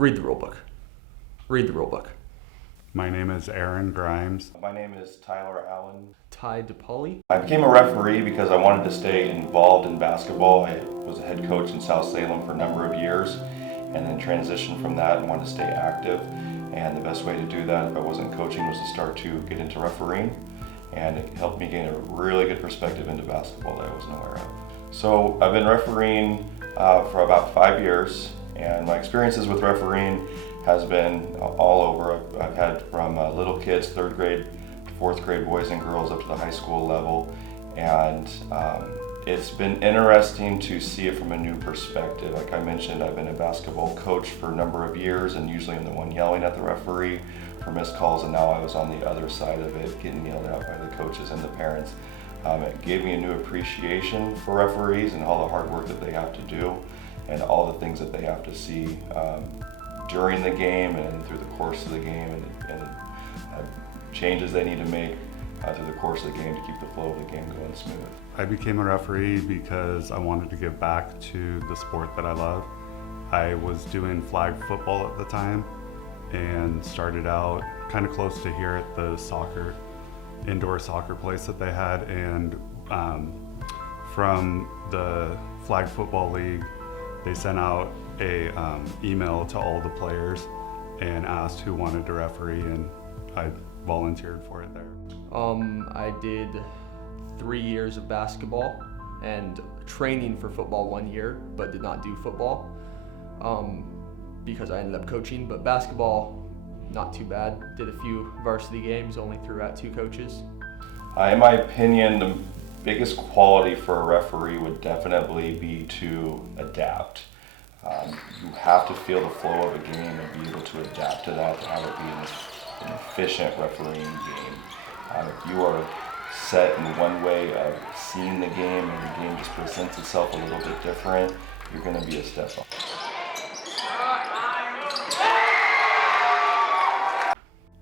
Read the rule book. Read the rule book. My name is Aaron Grimes. My name is Tyler Allen. Ty DePauli. I became a referee because I wanted to stay involved in basketball. I was a head coach in South Salem for a number of years and then transitioned from that and wanted to stay active. And the best way to do that if I wasn't coaching was to start to get into refereeing. And it helped me gain a really good perspective into basketball that I wasn't aware of. So I've been refereeing for about 5 years, and my experiences with refereeing has been all over. I've had from little kids, 3rd grade to 4th grade boys and girls up to the high school level, and it's been interesting to see it from a new perspective. Like I mentioned, I've been a basketball coach for a number of years, and usually I'm the one yelling at the referee for missed calls, and now I was on the other side of it, getting yelled at by the coaches and the parents. It gave me a new appreciation for referees and all the hard work that they have to do and all the things that they have to see during the game and through the course of the game, and changes they need to make through the course of the game to keep the flow of the game going smooth. I became a referee because I wanted to give back to the sport that I love. I was doing flag football at the time and started out kind of close to here at the indoor soccer place that they had, and from the flag football league they sent out a email to all the players and asked who wanted to referee, and I volunteered for it there. I did 3 years of basketball and training for football 1 year, but did not do football because I ended up coaching. But basketball, not too bad. Did a few varsity games, only threw out 2 coaches. In my opinion, the biggest quality for a referee would definitely be to adapt. You have to feel the flow of a game and be able to adapt to that, to have it be an efficient refereeing game. If you are set in one way of seeing the game and the game just presents itself a little bit different, you're going to be a step up.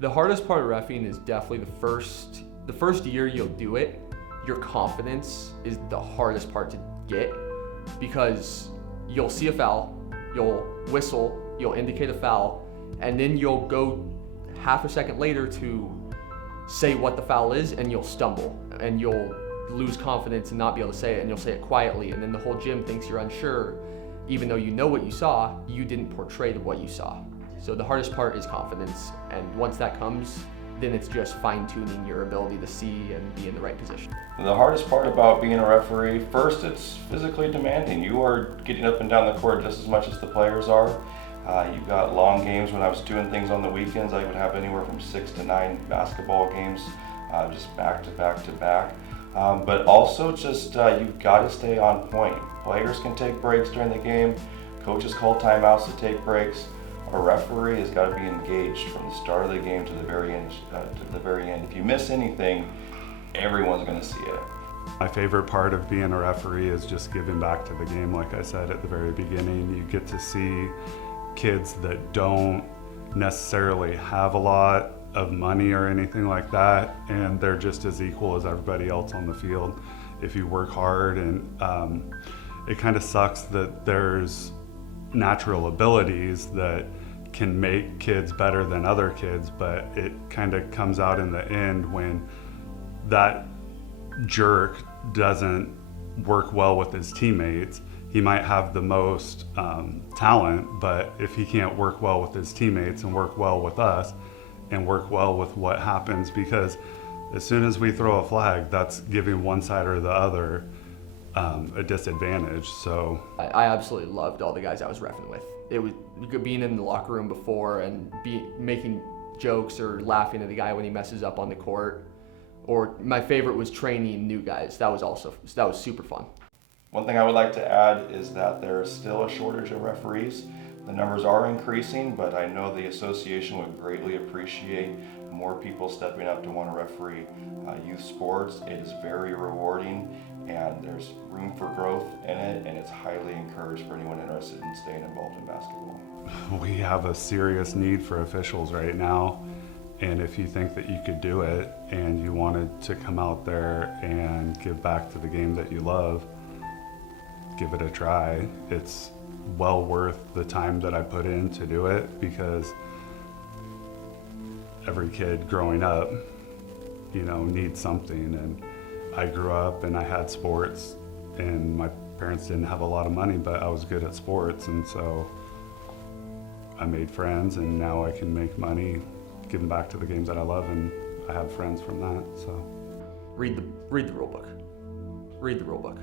The hardest part of reffing is definitely the first year you'll do it. Your confidence is the hardest part to get, because you'll see a foul, you'll whistle, you'll indicate a foul, and then you'll go half a second later to say what the foul is, and you'll stumble and you'll lose confidence and not be able to say it, and you'll say it quietly, and then the whole gym thinks you're unsure, even though you know what you saw, you didn't portray to what you saw. So the hardest part is confidence, and once that comes, then it's just fine-tuning your ability to see and be in the right position. The hardest part about being a referee, first, it's physically demanding. You are getting up and down the court just as much as the players are. You've got long games. When I was doing things on the weekends, I would have anywhere from 6 to 9 basketball games, just back to back to back. But also just, you've got to stay on point. Players can take breaks during the game. Coaches call timeouts to take breaks. A referee has got to be engaged from the start of the game to the very end. If you miss anything, everyone's going to see it. My favorite part of being a referee is just giving back to the game. Like I said at the very beginning, you get to see kids that don't necessarily have a lot of money or anything like that, and they're just as equal as everybody else on the field if you work hard. And it kind of sucks that there's natural abilities that can make kids better than other kids, but it kind of comes out in the end when that jerk doesn't work well with his teammates. He might have the most talent, but if he can't work well with his teammates and work well with us and work well with what happens, because as soon as we throw a flag, that's giving one side or the other a disadvantage. So I absolutely loved all the guys I was reffing with. It was being in the locker room before and making jokes or laughing at the guy when he messes up on the court. Or my favorite was training new guys. That was super fun. One thing I would like to add is that there is still a shortage of referees. The numbers are increasing, but I know the association would greatly appreciate more people stepping up to want to referee youth sports. It is very rewarding, and there's room for growth in it, and it's highly encouraged for anyone interested in staying involved in basketball. We have a serious need for officials right now, and if you think that you could do it and you wanted to come out there and give back to the game that you love, give it a try. It's well worth the time that I put in to do it, because every kid growing up, you know, needs something. And I grew up and I had sports, and my parents didn't have a lot of money, but I was good at sports, and so I made friends, and now I can make money giving back to the games that I love, and I have friends from that. So Read the rule book. Read the rule book.